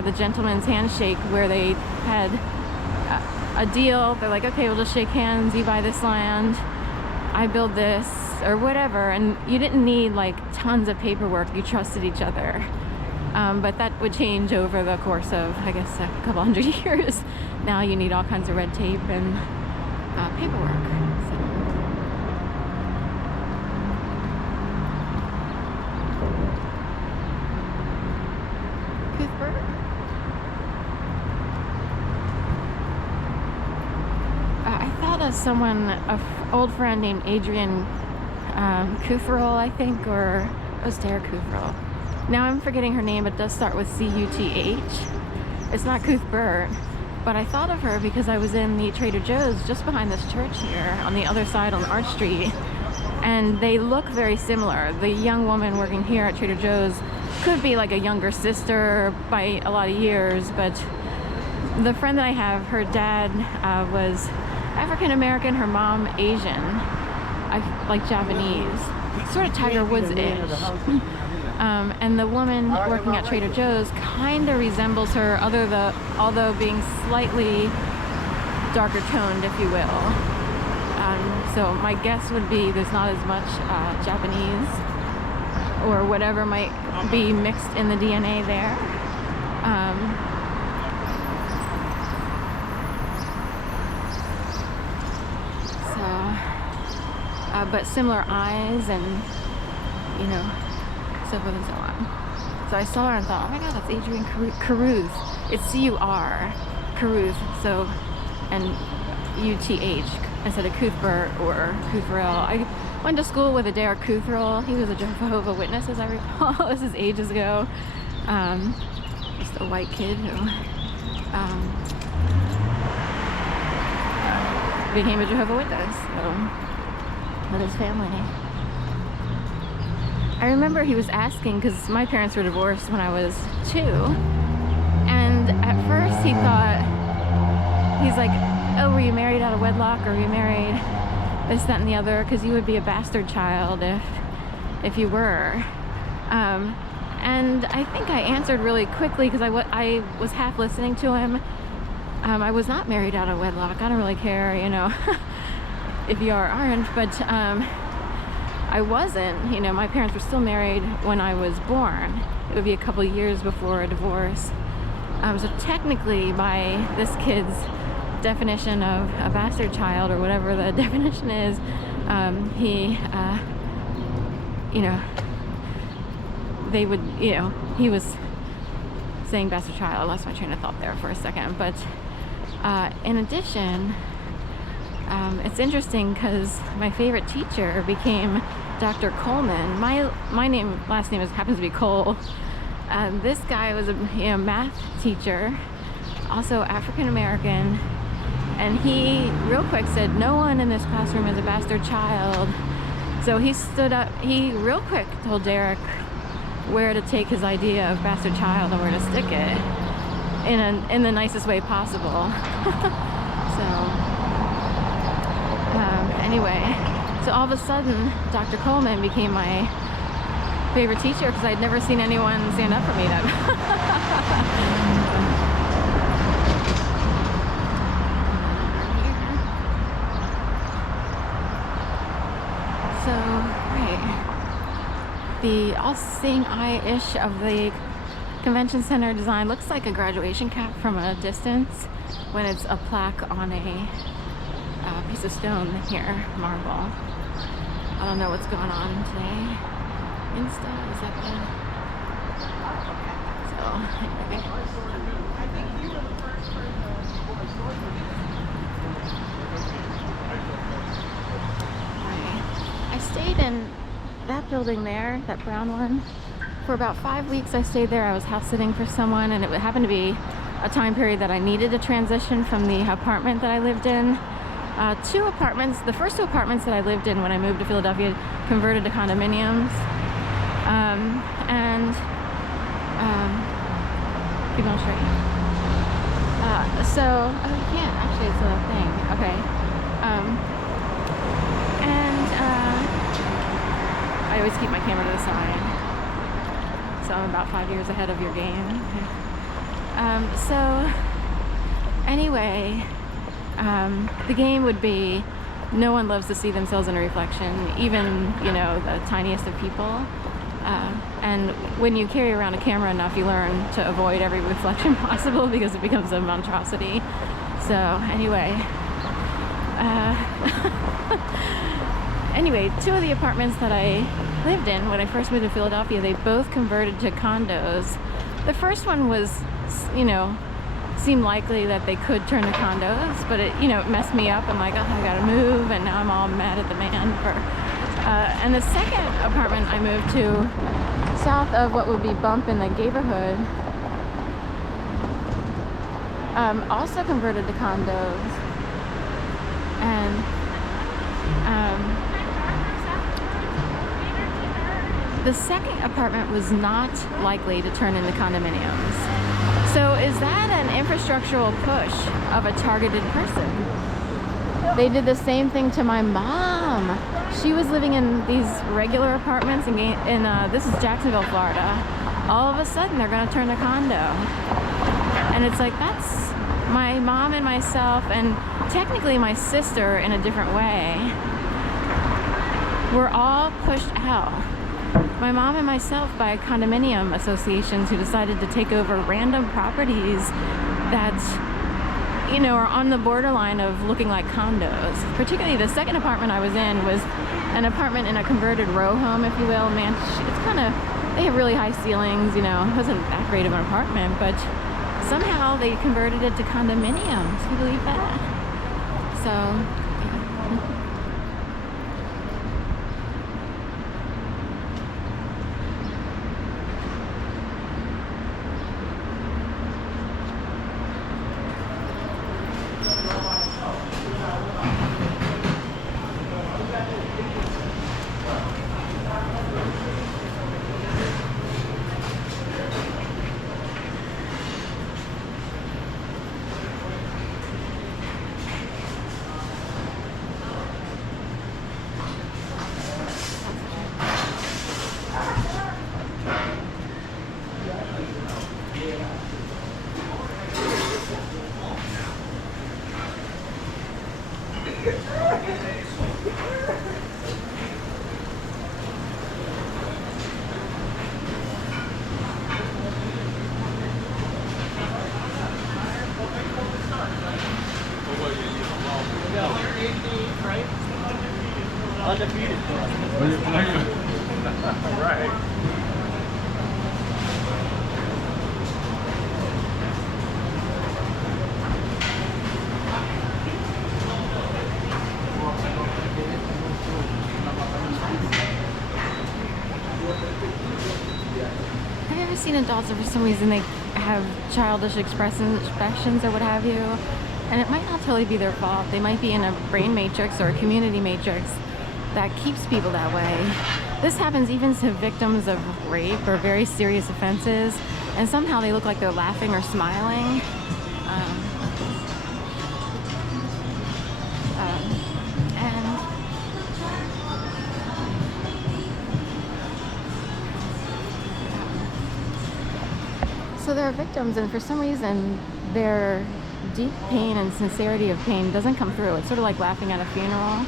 had the gentleman's handshake where they had a deal. They're like, okay, we'll just shake hands. You buy this land, I build this, or whatever. And you didn't need like tons of paperwork. You trusted each other. But that would change over the course of, I guess, a couple hundred years. Now you need all kinds of red tape and paperwork. So. Cuthbert? I thought of someone, an old friend named Adrian Cuthrell, I think, or Ostera Cuthrell. Now I'm forgetting her name, but it does start with C-U-T-H. It's not Cuthbert, but I thought of her because I was in the Trader Joe's just behind this church here on the other side on Arch Street, and they look very similar. The young woman working here at Trader Joe's could be like a younger sister by a lot of years, but the friend that I have, her dad was African American, her mom Asian, like Japanese, sort of Tiger Woods-ish. And the woman working at Trader Joe's kind of resembles her, although being slightly darker toned, if you will. So my guess would be there's not as much Japanese or whatever might be mixed in the DNA there. But similar eyes and, you know, so forth and so on. So I saw her and thought, oh my god, that's Adrian Caruth. It's C-U-R, Caruth, so, and U-T-H instead of Cuthbert or Cuthrell. I went to school with a Derek Cuthrell. He was a Jehovah's Witness, as I recall. This is ages ago. Just a white kid who became a Jehovah's Witness, so, with his family. I remember he was asking, because my parents were divorced when I was 2, and at first he thought, he's like, oh, were you married out of wedlock, or were you married this, that, and the other, because you would be a bastard child if you were. And I think I answered really quickly, because I was half listening to him. I was not married out of wedlock. I don't really care, you know, if you are or aren't, but I wasn't, you know, my parents were still married when I was born. It would be a couple years before a divorce. So technically, by this kid's definition of a bastard child, or whatever the definition is, he, you know, they would, you know, he was saying bastard child. I lost my train of thought there for a second. But in addition, it's interesting because my favorite teacher became Dr. Coleman. My last name happens to be Cole. This guy was a math teacher, also African American, and he real quick said, no one in this classroom is a bastard child. So he stood up, he real quick told Derek where to take his idea of bastard child and where to stick it in the nicest way possible. Anyway, so all of a sudden, Dr. Coleman became my favorite teacher because I'd never seen anyone stand up for me then. So, right. The all-seeing eye-ish of the convention center design looks like a graduation cap from a distance when it's a plaque on a piece of stone here, marble. I don't know what's going on today. Insta, is that the... So, anyway. I stayed in that building there, that brown one, for about 5 weeks. I stayed there. I was house sitting for someone, and it happened to be a time period that I needed to transition from the apartment that I lived in. Two apartments, the first 2 apartments that I lived in when I moved to Philadelphia converted to condominiums. Keep on straight. Actually it's a thing. Okay. I always keep my camera to the side. So I'm about 5 years ahead of your game. So anyway, the game would be no one loves to see themselves in a reflection, even, you know, the tiniest of people. And when you carry around a camera enough, you learn to avoid every reflection possible because it becomes a monstrosity. So anyway, anyway, 2 of the apartments that I lived in when I first moved to Philadelphia, they both converted to condos. The first one was, you know, seemed likely that they could turn to condos, but it, you know, it messed me up. I'm like, oh, I gotta move, and now I'm all mad at the man for. And the second apartment I moved to, south of what would be Bump in the neighborhood, also converted to condos, and the second apartment was not likely to turn into condominiums. So is that an infrastructural push of a targeted person? They did the same thing to my mom. She was living in these regular apartments in this is Jacksonville, Florida. All of a sudden, they're going to turn to condo. And it's like, that's my mom and myself, and technically my sister in a different way. We're all pushed out. My mom and myself by condominium associations who decided to take over random properties that, you know, are on the borderline of looking like condos. Particularly the second apartment I was in was an apartment in a converted row home, if you will. Man, it's kind of, they have really high ceilings, you know. It wasn't that great of an apartment, but somehow they converted it to condominiums. Can you believe that? So, yeah. Undefeated. Right. Have you ever seen adults that for some reason they have childish expressions or what have you? And it might not totally be their fault. They might be in a brain matrix or a community matrix that keeps people that way. This happens even to victims of rape or very serious offenses, and somehow they look like they're laughing or smiling. So there are victims, and for some reason their deep pain and sincerity of pain doesn't come through. It's sort of like laughing at a funeral.